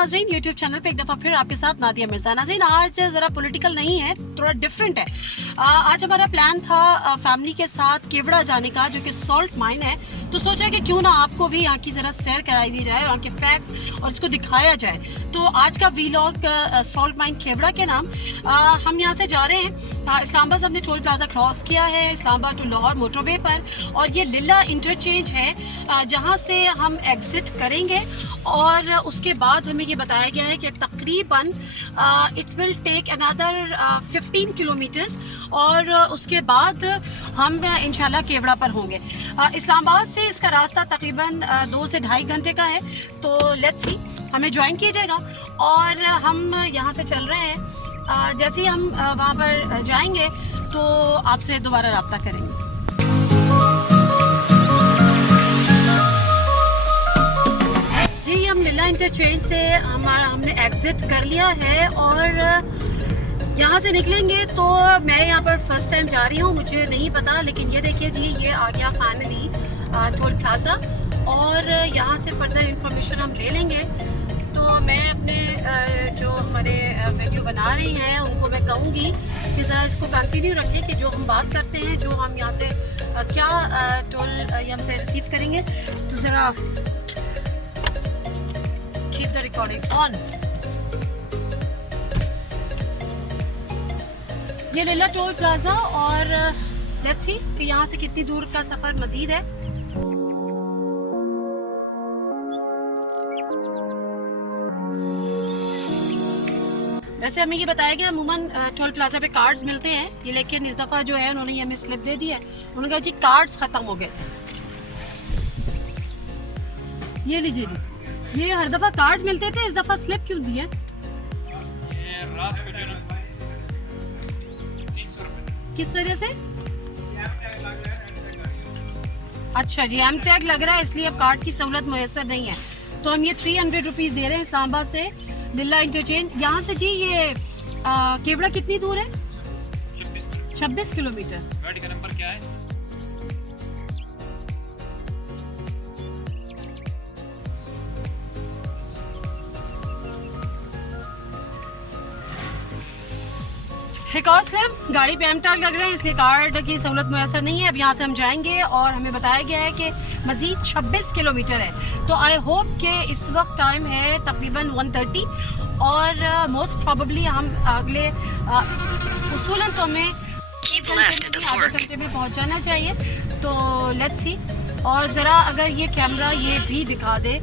नाज़रीन, YouTube channel पे एक दफ़ा फिर आपके साथ नादिया मिर्ज़ा। नाज़रीन, आज ज़रा पॉलिटिकल नहीं है, थोड़ा डिफरेंट है। आज हमारा प्लान था फैमिली के साथ केवड़ा जाने का, जो कि सॉल्ट माइन है। तो सोचा कि क्यों ना आपको भी यहाँ की ज़रा सैर कराई दी जाए, वहाँ के फैक्ट्स और इसको दिखाया जाए। तो आज का वीलॉग सॉल्ट माइन केवड़ा के नाम। हम यहाँ से जा रहे हैं इस्लामाबाद। हमने टोल प्लाजा क्रॉस किया है इस्लामाबाद टू लाहौर मोटरवे पर, और ये लिल्ला इंटरचेंज है जहाँ से हम एग्जिट करेंगे। और उसके बाद हमें ये बताया गया है कि तकरीबन it will take another 15 kilometres, और उसके बाद हम इंशाल्लाह केवड़ा पर होंगे। इस्लामाबाद से इसका रास्ता तकरीबन 2 से ढाई घंटे का है। तो लेट्स सी, हमें ज्वाइन कीजिएगा। और हम यहाँ से चल रहे हैं, जैसे ही हम वहाँ पर जाएंगे तो आपसे दोबारा रब्ता करेंगे। जी, हम लिल्ला इंटरचेंज से हमने एग्जिट कर लिया है, और यहाँ से निकलेंगे। तो मैं यहाँ पर फर्स्ट टाइम जा रही हूँ, मुझे नहीं पता, लेकिन ये देखिए जी, ये आ गया फाइनली टोल प्लाजा। और यहाँ से फर्दर इंफॉर्मेशन हम ले लेंगे। तो मैं अपने जो हमारे वीडियो बना रही हैं उनको मैं कहूँगी कि ज़रा इसको कंटिन्यू रखें, कि जो हम बात करते हैं, जो हम यहाँ से क्या टोल ये हमसे रिसीव करेंगे, तो ज़रा कीप द रिकॉर्डिंग ऑन। ये लिल्ला टोल प्लाजा, और लेट्स सी कि यहाँ से कितनी दूर का सफ़र मज़ीद है। वैसे हमें ये बताया गया अमूमन टोल प्लाजा पे कार्ड्स मिलते हैं ये, लेकिन इस दफ़ा जो है उन्होंने ये हमें स्लिप दे दी है। उन्होंने कहा जी कार्ड्स ख़त्म हो गए। ये लीजिए जी, ये हर दफ़ा कार्ड मिलते थे, इस दफ़ा स्लिप क्यों दी है? किस वजह से? अच्छा जी, एम टैग लग रहा है, इसलिए अब कार्ड की सहूलत मुयसर नहीं है। तो हम ये 300 रुपीज़ दे रहे हैं इस्लामाबाद से लिल्ला इंटरचेंज। यहाँ से जी ये केवड़ा कितनी दूर है? 26 किलोमीटर। गाड़ी का नंबर क्या है? एक और स्लिप, गाड़ी पे एम टैग लग रहा है, इसलिए कार्ड की सहूलत मुयसर नहीं है। अब यहाँ से हम जाएंगे, और हमें बताया गया है कि मज़ीद 26 किलोमीटर है। तो आई होप कि इस वक्त टाइम है तकरीबन 1:30, और मोस्ट प्रॉबेबली हम अगले उसूलन तो हमें आधे घंटे में पहुँच जाना चाहिए। तो लेट्स सी। और ज़रा अगर ये कैमरा ये भी दिखा दे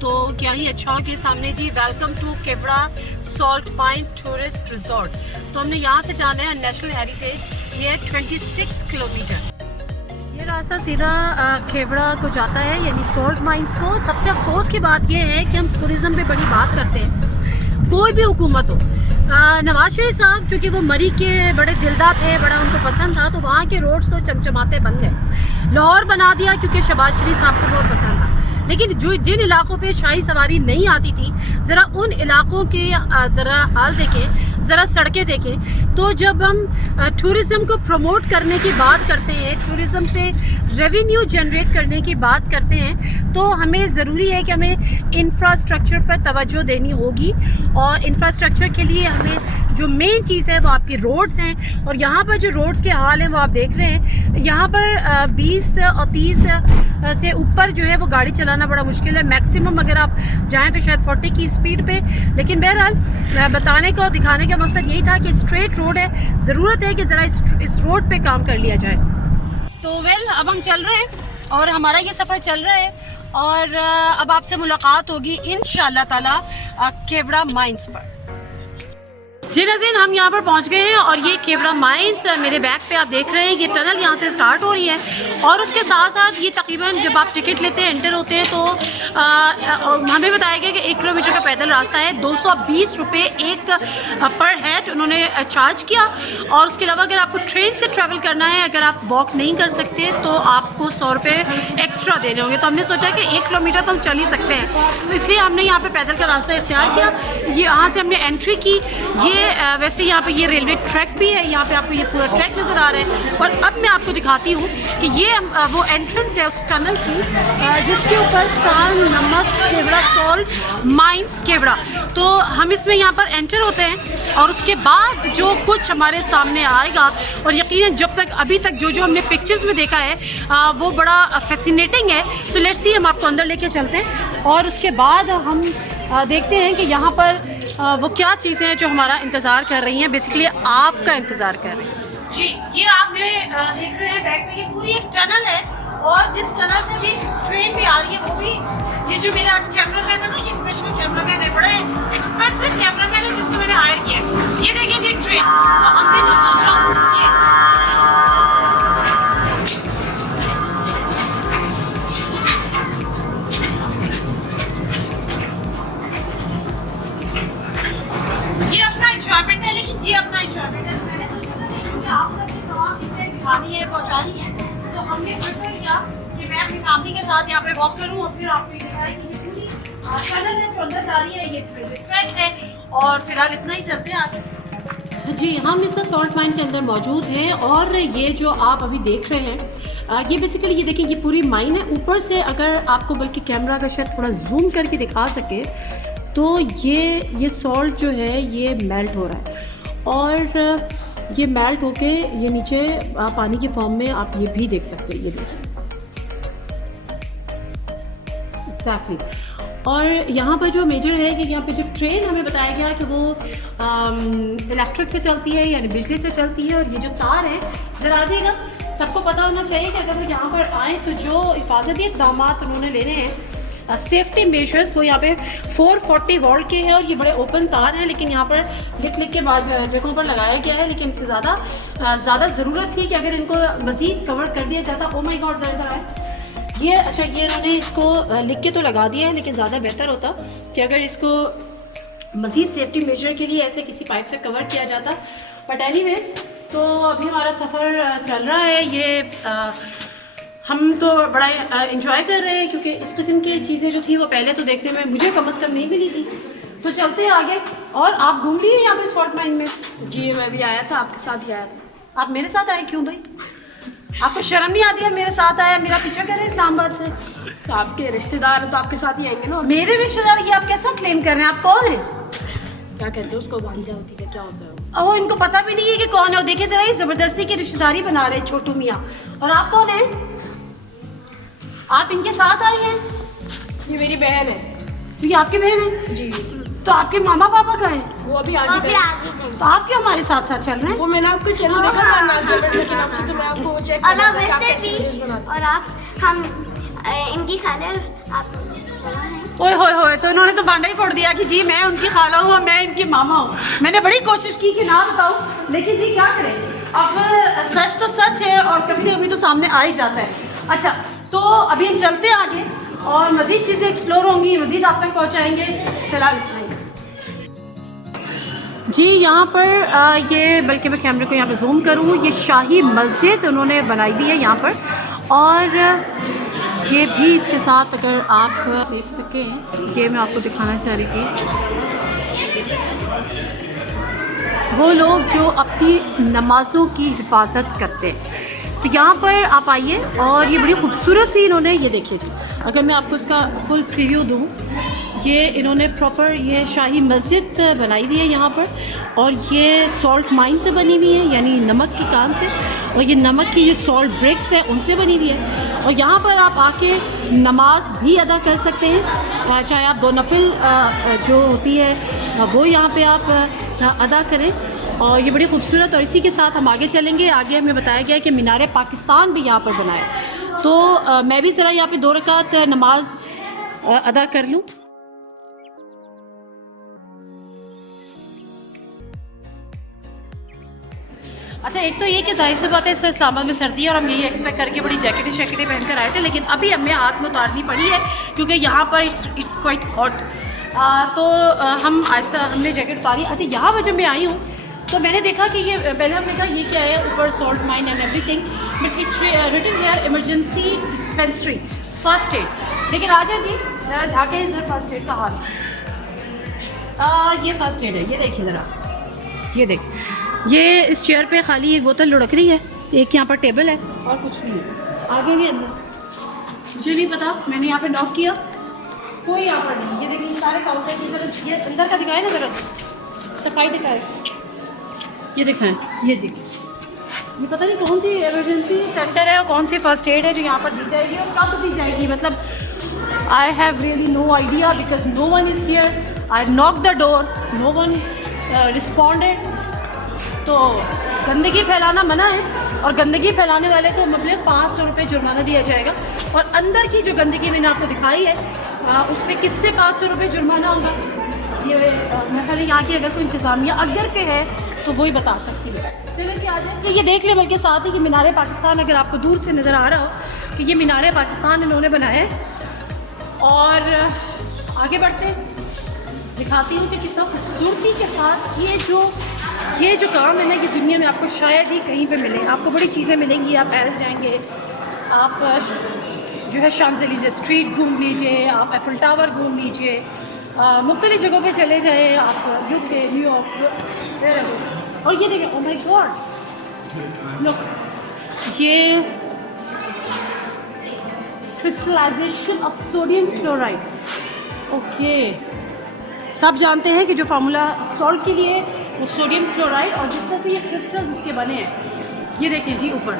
तो क्या ही अच्छा हो कि सामने जी welcome to Khewra salt mine tourist resort. तो हमने यहाँ से जाना है नेशनल हेरिटेज, ये 26 किलोमीटर। ये रास्ता सीधा केवड़ा को जाता है, यानी सॉल्ट माइंस को। सबसे अफसोस की बात यह है कि हम टूरिज़म पे बड़ी बात करते हैं, कोई भी हुकूमत हो। नवाज शरीफ साहब चूँकि वो मरी के बड़े दिलदार थे, बड़ा उनको पसंद था, तो वहाँ के रोड्स तो चमचमाते बन गए। लाहौर बना दिया क्योंकि शहबाज शरीफ साहब को बहुत पसंद था। लेकिन जो जिन इलाकों पे शाही सवारी नहीं आती थी, ज़रा उन इलाकों के ज़रा हाल देखें, ज़रा सड़कें देखें। तो जब हम टूरिज़म को प्रमोट करने की बात करते हैं, टूरिज़म से रेवेन्यू जनरेट करने की बात करते हैं, तो हमें ज़रूरी है कि हमें इंफ्रास्ट्रक्चर पर तवज्जो देनी होगी। और इंफ्रास्ट्रक्चर के लिए हमें जो मेन चीज़ है वो आपकी रोड्स हैं। और यहाँ पर जो रोड्स के हाल हैं वो आप देख रहे हैं। यहाँ पर 20 और 30 से ऊपर जो है वो गाड़ी चलाना बड़ा मुश्किल है। मैक्सिमम अगर आप जाएं तो शायद 40 की स्पीड पे। लेकिन बहरहाल बताने का और दिखाने का मकसद यही था कि स्ट्रेट रोड है, ज़रूरत है कि ज़रा इस रोड पे काम कर लिया जाए। तो अब हम चल रहे हैं, और हमारा ये सफ़र चल रहा है, और अब आपसे मुलाकात होगी इंशाअल्लाह ताला केवड़ा माइंस पर। जी नाज़रीन, हम यहाँ पर पहुँच गए हैं, और ये केवड़ा माइंस मेरे बैक पे आप देख रहे हैं। ये टनल यहाँ से स्टार्ट हो रही है, और उसके साथ साथ ये तकरीबन जब आप टिकट लेते हैं, एंटर होते हैं, तो हमें बताया गया कि 1 किलोमीटर का पैदल रास्ता है। 220 रुपये एक पर हेड उन्होंने चार्ज किया। और उसके अलावा अगर आपको ट्रेन से ट्रैवल करना है, अगर आप वॉक नहीं कर सकते, तो आपको 100 रुपये एक्स्ट्रा देने होंगे। तो हमने सोचा कि 1 किलोमीटर तो हम चल ही सकते हैं, तो इसलिए हमने यहाँ पर पैदल का रास्ता इख्तियार किया। ये यहाँ से हमने एंट्री की। ये वैसे यहाँ पे ये रेलवे ट्रैक भी है, यहाँ पे आपको ये पूरा ट्रैक नज़र आ रहा है। और अब मैं आपको दिखाती हूँ कि ये वो एंट्रेंस है उस टनल की जिसके ऊपर कान, नमक, केवड़ा, सॉल्ट माइंस, केवड़ा। तो हम इसमें यहाँ पर एंटर होते हैं और उसके बाद जो कुछ हमारे सामने आएगा, और यकीनन जब तक अभी तक जो हमने पिक्चर्स में देखा है वो बड़ा फैसिनेटिंग है। तो लेट्स सी, हम आपको अंदर लेके चलते हैं और उसके बाद हम देखते हैं कि यहाँ पर वो क्या चीज़ें हैं जो हमारा इंतज़ार कर रही हैं, बेसिकली आपका इंतज़ार कर रही हैं। जी, ये आप मेरे देख रहे हैं बैक में, ये पूरी एक टनल है और जिस टनल से भी ट्रेन भी आ रही है वो भी, ये जो मेरा आज कैमरामैन है ना, ये स्पेशल कैमरामैन है, बड़ा एक्सपेंसिव कैमरामैन है जिसको मैंने हायर किया है। ये देखिए जी ट्रेन, तो हमने जो सोचा ये अपना एंजॉयमेंट है, लेकिन ये अपना एंजॉयमेंट है। मैंने सोचा कि आप अपनी तमाम चीज़ें दिखानी है, पहुँचानी है, तो हमने प्रेफर किया कि मैं अपनी फैमिली के साथ यहाँ पे वॉक करूँ और फिर आपको ये दिखाएं कि ये पूरी टनल है जो अंदर जा रही है, ये ट्रैक है। और फिलहाल इतना ही, चलते हैं आगे। जी, हम इस सॉल्ट माइन के अंदर मौजूद हैं और ये जो आप अभी देख रहे हैं ये बेसिकली, ये देखिए, ये पूरी माइन है। ऊपर से अगर आपको बल्कि कैमरा का शायद थोड़ा जूम करके दिखा सके तो ये सॉल्ट जो है ये मेल्ट हो रहा है और ये मेल्ट होके ये नीचे पानी के फॉर्म में आप ये भी देख सकते हैं, ये देखिए एग्जैक्टली। और यहाँ पर जो मेजर है कि यहाँ पे जो ट्रेन हमें बताया गया कि वो इलेक्ट्रिक से चलती है, यानी बिजली से चलती है। और ये जो तार है, ज़रा आ जाइएगा, सबको पता होना चाहिए कि अगर वो यहाँ पर आएँ तो जो हिफाजती इक़दाम उन्होंने लेने हैं, सेफ्टी मेजर्स, वो यहाँ पे 440 वोल्ट के हैं और ये बड़े ओपन तार हैं, लेकिन यहाँ पर लिख के बाद जगहों पर लगाया गया है। लेकिन इससे ज़्यादा ज़रूरत थी कि अगर इनको मज़ीद कवर कर दिया जाता। ओ माय गॉड, इधर आए ये, अच्छा ये इन्होंने इसको लिख के तो लगा दिया है, लेकिन ज़्यादा बेहतर होता कि अगर इसको मज़ीद सेफ्टी मेजर के लिए ऐसे किसी पाइप से कवर किया जाता। बट एनीवेज, तो अभी हमारा सफ़र चल रहा है। ये हम तो बड़ा इंजॉय कर रहे हैं क्योंकि इस किस्म की चीज़ें जो थी वो पहले तो देखने में मुझे कम से कम नहीं मिली थी। तो चलते हैं आगे। और आप घूम लिए यहाँ पे सॉल्ट माइन में? जी, मैं भी आया था, आपके साथ ही आया था। आप मेरे साथ आए क्यों भाई? आपको शर्म नहीं आती है? मेरे साथ आया, मेरा पीछा कर रहे हैं इस्लामाबाद से। तो आपके रिश्तेदार हैं तो आपके साथ ही आएंगे ना। मेरे रिश्तेदार, ये आप कैसा क्लेम कर रहे हैं? आप कौन हैं? क्या कहते हैं उसको, भांजा होती है, क्या होता है वो इनको पता भी नहीं है कि कौन है। देखिए जरा, ये ज़बरदस्ती की रिश्तेदारी बना रहे हैं छोटू मियाँ। और आप कौन हैं? आप इनके साथ आई हैं? ये मेरी बहन है। तो ये आपकी बहन है? जी। तो आपके मामा पापा कहाँ हैं? वो अभी आगे गए। तो आप क्यों हमारे साथ साथ चल रहे हैं? वो मैंने आपको चैनल देखा था ना, लेकिन आपसे तो मैं आपको चेक कर रहा था कि आप कैसे वीडियोस बनाते हैं। और आप हम इनकी खाला, आप ओए होए होए, तो इन्होंने तो बांडा ही फोड़ दिया कि जी मैं उनकी खाला हूँ, मैं इनकी मामा हूँ। मैंने बड़ी कोशिश की कि ना बताऊँ, लेकिन जी क्या करें, अब सच तो सच है और कभी कभी तो सामने आ ही जाता है। अच्छा, तो अभी हम चलते हैं आगे और मज़ीद चीज़ें एक्सप्लोर होंगी, मज़ीद आप तक पहुँचाएँगे। फिलहाल इतना ही। जी, यहाँ पर ये, बल्कि मैं कैमरे को यहाँ पे जूम करूँ, ये शाही मस्जिद उन्होंने बनाई हुई है यहाँ पर। और ये भी इसके साथ अगर आप देख सकें, ये मैं आपको दिखाना चाह रही थी, वो लोग जो अपनी नमाज़ों की हिफाजत करते हैं। तो यहाँ पर आप आइए और ये बड़ी खूबसूरत सी इन्होंने, ये देखिए जी, अगर मैं आपको इसका फुल प्रीव्यू दूँ, ये इन्होंने प्रॉपर ये शाही मस्जिद बनाई हुई है यहाँ पर। और ये सॉल्ट माइन से बनी हुई है, यानी नमक की कान से। और ये नमक की ये सॉल्ट ब्रिक्स है, उनसे बनी हुई है। और यहाँ पर आप आके नमाज भी अदा कर सकते हैं, चाहे आप 2 नफिल जो होती है वो यहाँ पे आप अदा करें। और ये बड़ी खूबसूरत। और इसी के साथ हम आगे चलेंगे। आगे हमें बताया गया है कि मीनार पाकिस्तान भी यहाँ पर बना है। तो मैं भी ज़रा यहाँ पे 2 रकात नमाज अदा कर लूँ। अच्छा, एक तो ये कि जाहिर सी बात है इस इस्लामाबाद में सर्दी है और हम यही एक्सपेक्ट करके बड़ी जैकेटें पहनकर आए थे, लेकिन अभी हमें हाथ में उतारनी पड़ी है क्योंकि यहाँ पर इट्स क्वाइट हॉट। तो हम आहिस्ता हमने जैकेट उतारी। अच्छा, यहाँ पर जब मैं आई हूँ तो मैंने देखा कि ये पहले हमने कहा ये क्या है, ऊपर salt mine and everything, but it's written here emergency dispensary first aid. लेकिन आजा जी ज़रा झाँके इधर फर्स्ट एड का हाल। ये फर्स्ट एड है, ये देखिए ज़रा, ये देख, ये इस चेयर पे खाली एक बोतल लुढ़क रही है, एक यहाँ पर टेबल है और कुछ नहीं है। आगे नहीं अंदर, मुझे नहीं पता, मैंने यहाँ पे नॉक किया, कोई यहाँ पर नहीं। ये देखिए सारे काउंटर की तरफ, ये अंदर का दिखाए ना ज़रा, सफाई दिखाए, ये दिखाएं, ये देख, ये पता नहीं कौन सी इमरजेंसी सेंटर है और कौन सी फर्स्ट एड है जो यहाँ पर दी जाएगी और कब दी जाएगी। मतलब I have really no idea because no one is here. I knock the door, no one responded. तो गंदगी फैलाना मना है और गंदगी फैलाने वाले को मतलब 500 रुपये जुर्माना दिया जाएगा। और अंदर की जो गंदगी मैंने आपको दिखाई है उस पर किससे 500 रुपये जुर्माना होगा, ये मैं खाली यहाँ की अगर कोई इंतज़ामिया अगर पे है तो वही बता सकती है। चलिए कि आ जाए, तो ये देख ले, बल्कि साथ ही कि मीनार पाकिस्तान अगर आपको दूर से नज़र आ रहा हो कि ये मीनार पाकिस्तान इन्होंने बनाया है। और आगे बढ़ते दिखाती हूँ कि कितना खूबसूरती के साथ ये जो काम है ना, ये दुनिया में आपको शायद ही कहीं पे मिले। आपको बड़ी चीज़ें मिलेंगी, आप पेरिस जाएंगे, आप जो है शांज़ेलिज़े स्ट्रीट घूम लीजिए, आप एफिल टावर घूम लीजिए, मुख्तलिफ जगहों पे चले जाए, आप यूके, न्यूयॉर्क। और ये देखें, ओह माय गॉड, लुक, ये crystallisation of sodium chloride. Okay, सब जानते हैं कि जो फार्मूला सॉल्ट के लिए वो सोडियम क्लोराइड, और जिस तरह से ये क्रिस्टल इसके बने हैं, ये देखें जी ऊपर।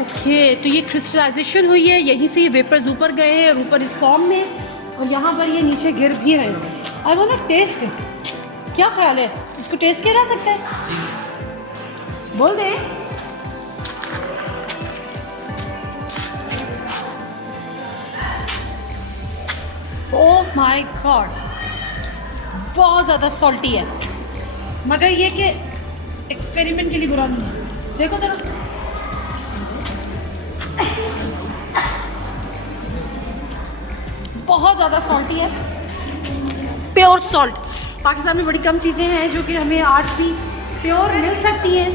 ओके, तो ये क्रिस्टलाइजेशन हुई है, यहीं से ये वेपर्स ऊपर गए हैं और ऊपर इस फॉर्म में, और यहाँ पर ये नीचे गिर भी रहे हैं। I want to test it, क्या ख्याल है, इसको टेस्ट किया जा सकता है? बोल दे। ओह माय गॉड, बहुत ज़्यादा सॉल्टी है, मगर ये कि एक्सपेरिमेंट के लिए बुरा नहीं है। देखो जरा, बहुत ज़्यादा सॉल्टी है, प्योर सॉल्ट। पाकिस्तान में बड़ी कम चीज़ें हैं जो कि हमें आज भी प्योर मिल सकती हैं,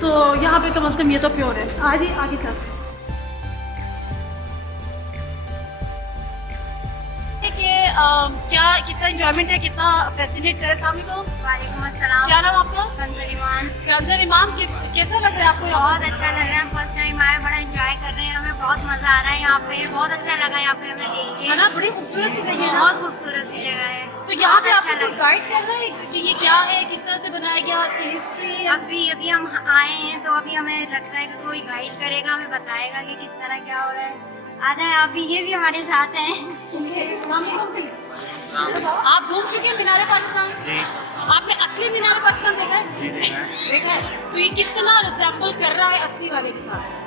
तो यहाँ पे कम से कम ये तो प्योर है। आगे आगे चल, क्या कितना एंजॉयमेंट है, कितना फैसिनेट करे। वालेकुम अस्सलाम। क्या नाम आपका? कंजर ईमान। कंजर इमाम, कैसा लग रहा है आपको? बहुत अच्छा लग रहा है, फर्स्ट टाइम आए, बड़ा एंजॉय कर रहे हैं, हमें बहुत मजा आ रहा है यहाँ पे, बहुत अच्छा लगा यहाँ पे हमें देख के। है ना, बड़ी खूबसूरत सी जगह है, बहुत खूबसूरत सी जगह है। तो यहाँ पे अच्छा आपको लगा। गाइड कर रहा है कि ये क्या है, किस तरह से बनाया गया, इसकी हिस्ट्री। अभी हम आए हैं तो अभी हमें लगता है कि कोई गाइड करेगा, हमें बताएगा कि किस तरह क्या हो रहा है। आ जाए आप भी, ये भी हमारे साथ हैं। आप घूम चुके हैं मीनार पाकिस्तान? जी। आपने असली मीनार पाकिस्तान देखा है? जी देखा है। देखा है, तो ये कितना रिसेंबल कर रहा है असली वाले के साथ?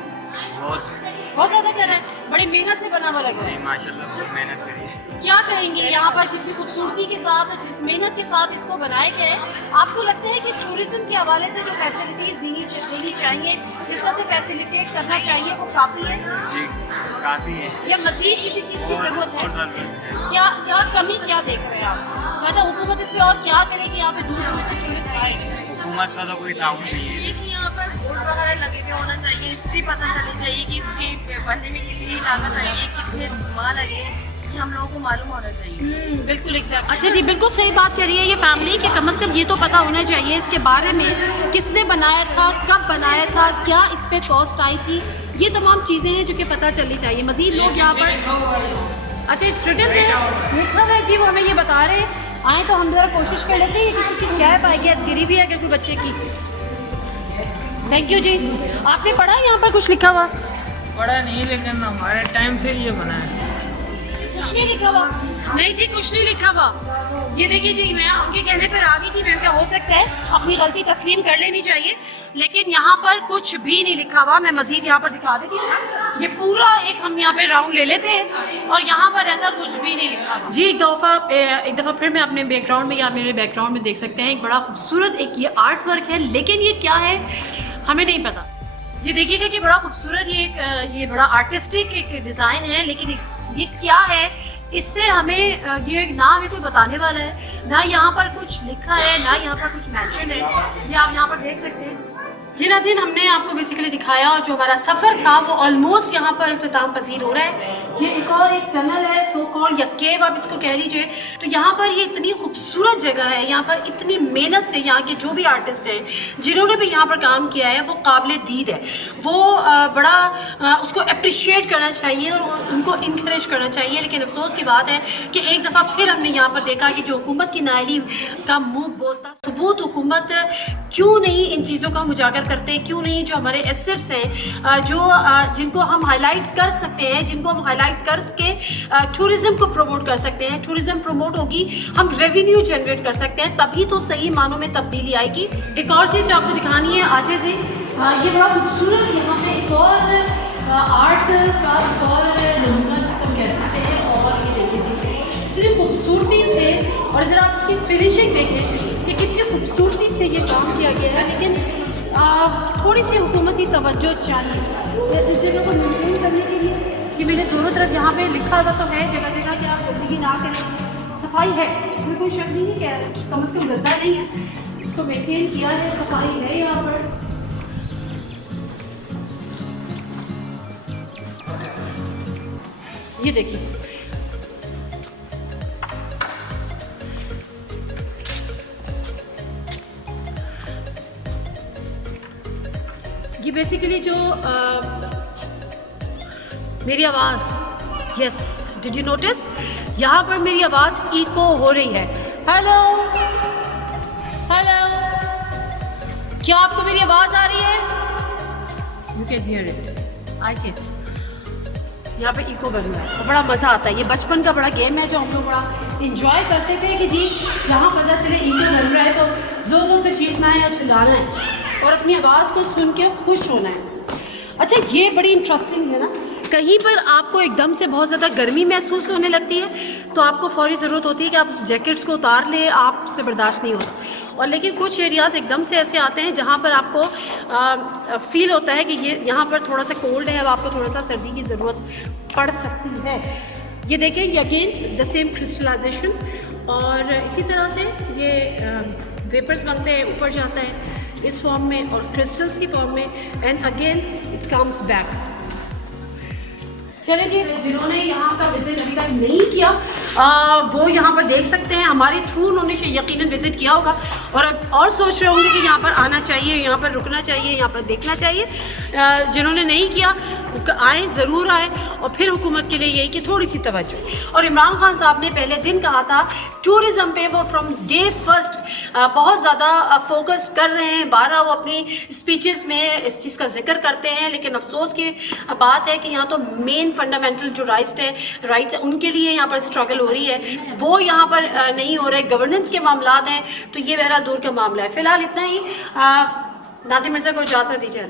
बहुत ज़्यादा कर रहा है, बड़ी मेहनत से बना हुआ लग रहा है। माशाल्लाह बहुत मेहनत करी है। क्या कहेंगे यहाँ पर जितनी खूबसूरती के साथ और जिस मेहनत के साथ इसको बनाया गया है, आपको लगता है कि टूरिज्म के हवाले से जो फैसिलिटीज़ देनी चाहिए, जिस तरह से फैसिलिटेट करना चाहिए, वो काफ़ी है? जी काफ़ी है, या मज़ीद किसी चीज़ की ज़रूरत है? और ज़रूरत है। क्या क्या कमी क्या देख रहे हैं आप? मतलब हुकूमत इस पर और क्या करे कि यहाँ पे दूर दूर से टूरिस्ट आए? हुकूमत का तो कोई ताउन नहीं है। ये कि यहाँ पर बोर्ड वगैरह लगे हुए होना चाहिए, हिस्ट्री पता चलनी चाहिए कि इसके बनने में कितनी लागत आई है, कितने धुआं लगे, ये हम लोगों को मालूम होना चाहिए। बिल्कुल एग्जैक्ट। अच्छा जी, बिल्कुल सही बात कह रही है ये फैमिली कि कम से कम ये तो पता होना चाहिए इसके बारे में, किसने बनाया था, कब बनाया था, क्या इस पर कॉस्ट आई थी, ये तमाम चीज़ें हैं जो कि पता चलनी चाहिए। मज़ीद लोग यहाँ पर, अच्छा स्टूडेंट है, लिखा हुआ है जी, वो हमें ये बता रहे हैं। आए तो हम ज़रा कोशिश कर लेते हैं किसी की कैब आई गैस गिरी भी है अगर कोई बच्चे की। थैंक यू जी। आपने पढ़ा यहाँ पर कुछ लिखा हुआ? पढ़ा नहीं, लेकिन हमारे टाइम से ये बना है। कुछ नहीं लिखा हुआ? नहीं जी, कुछ नहीं लिखा हुआ। ये देखिए जी, मैं उनके कहने पर आ गई थी, मैं क्या हो सकता है अपनी गलती तस्लीम कर लेनी चाहिए, लेकिन यहाँ पर कुछ भी नहीं लिखा हुआ। मैं मजीद यहाँ पर दिखा देती हूँ, ये पूरा एक हम यहाँ पे राउंड ले लेते हैं और यहाँ पर ऐसा कुछ भी नहीं लिखा हुआ जी। एक दफ़ा फिर मैं अपने बैकग्राउंड में या मेरे बैकग्राउंड में देख सकते हैं एक बड़ा खूबसूरत एक ये आर्ट वर्क है, लेकिन ये क्या है हमें नहीं पता। ये देखिएगा कि बड़ा खूबसूरत ये बड़ा आर्टिस्टिक एक डिज़ाइन है, लेकिन ये क्या है इससे हमें ये ना हमें कोई बताने वाला है, ना यहाँ पर कुछ लिखा है, ना यहाँ पर कुछ मेंशन है। ये आप यहाँ पर देख सकते हैं, जी नाज़रीन, हमने आपको बेसिकली दिखाया जो हमारा सफ़र था वो ऑलमोस्ट यहाँ पर इख्तिताम पजीर हो रहा है। ये एक और एक टनल है, सो कॉल्ड या केव आप इसको कह लीजिए। तो यहाँ पर ये इतनी खूबसूरत जगह है, यहाँ पर इतनी मेहनत से यहाँ के जो भी आर्टिस्ट हैं जिन्होंने भी यहाँ पर काम किया है वो काबिल दीद है। वो बड़ा उसको अप्रिशिएट करना चाहिए और उनको इनकरेज करना चाहिए। लेकिन अफसोस की बात है कि एक दफ़ा फिर हमने यहाँ पर देखा कि जो हुकूमत की नाअहली का मुँह बोलता सबूत हुकूमत क्यों नहीं इन चीज़ों का उजागर करते, क्यों नहीं जो हमारे एसेट्स हैं जो जिनको हम हाईलाइट कर सकते हैं, जिनको हम हाईलाइट करके टूरिज़्म को प्रमोट कर सकते हैं। टूरिज़्म प्रमोट होगी, हम रेवेन्यू जनरेट कर सकते हैं, तभी तो सही मानों में तब्दीली आएगी। एक और चीज़ जो आपको दिखानी है आगे से, ये बड़ा खूबसूरत यहाँ पे एक और आर्ट का एक और नमूना जिसको कह सकते हैं। और ये देखिए इतनी खूबसूरती से, और ज़रा आप इसकी फिनिशिंग देखें कि कितनी खूबसूरती से ये काम किया गया है। लेकिन थोड़ी सी हुकूमती तवज्जो चाहिए इस जगह को मेंटेन करने के लिए। कि मैंने दोनों तरफ यहाँ पे लिखा हुआ तो है जगह जगह कि आप गंदगी ना करें, सफाई है, इसमें कोई शक नहीं है, क्या कम से कम गंदा नहीं है, इसको मेंटेन किया है, सफाई है यहाँ पर। ये देखिए ये बेसिकली जो मेरी आवाज़, यस डिड यू नोटिस यहाँ पर मेरी आवाज़ इको हो रही है। हेलो हेलो, क्या आपको मेरी आवाज़ आ रही है? You can hear it. आइए, यहाँ पे इको बन रहा है और बड़ा मज़ा आता है। ये बचपन का बड़ा गेम है जो हम लोग बड़ा इंजॉय करते थे कि जी जहाँ पता चले इको बन रहा है तो ज़ोर ज़ोर से चीखना है या चिल्लाना है और अपनी आवाज़ को सुन के खुश होना है। अच्छा, ये बड़ी इंटरेस्टिंग है ना। कहीं पर आपको एकदम से बहुत ज़्यादा गर्मी महसूस होने लगती है तो आपको फौरी ज़रूरत होती है कि आप उस जैकेट्स को उतार लें, आपसे बर्दाश्त नहीं होता। और लेकिन कुछ एरियाज़ एकदम से ऐसे आते हैं जहाँ पर आपको फील होता है कि ये यहाँ पर थोड़ा सा कोल्ड है, अब आपको थोड़ा सा सर्दी की ज़रूरत पड़ सकती है। ये देखें, अगेन द सेम क्रिस्टलाइजेशन, और इसी तरह से ये वेपर्स बनते हैं, ऊपर जाता है इस फॉर्म में और क्रिस्टल्स की फॉर्म में, and again it comes back. चले जी, जिन्होंने यहाँ का विजिट अभी तक नहीं किया वो यहाँ पर देख सकते हैं। हमारे थ्रू उन्होंने यकीनन विजिट किया होगा और सोच रहे होंगे कि यहाँ पर आना चाहिए, यहाँ पर रुकना चाहिए, यहाँ पर देखना चाहिए। जिन्होंने नहीं किया आए, ज़रूर आए। और फिर हुकूमत के लिए यही कि थोड़ी सी तवज्जो। और इमरान खान साहब ने पहले दिन कहा था टूरिज़्म पे वो फ्रॉम डे फर्स्ट बहुत ज़्यादा फोकस कर रहे हैं। 12 वो अपनी स्पीचेस में इस चीज़ का जिक्र करते हैं। लेकिन अफसोस की बात है कि यहाँ तो मेन फंडामेंटल जो राइट्स है उनके लिए यहाँ पर स्ट्रगल हो रही है, वो यहाँ पर नहीं हो रहे। गवर्नेंस के मामलात हैं तो ये बहरहाल दूर का मामला है। फ़िलहाल इतना ही। नादिम मिर्ज़ा को इजाज़त दीजिए।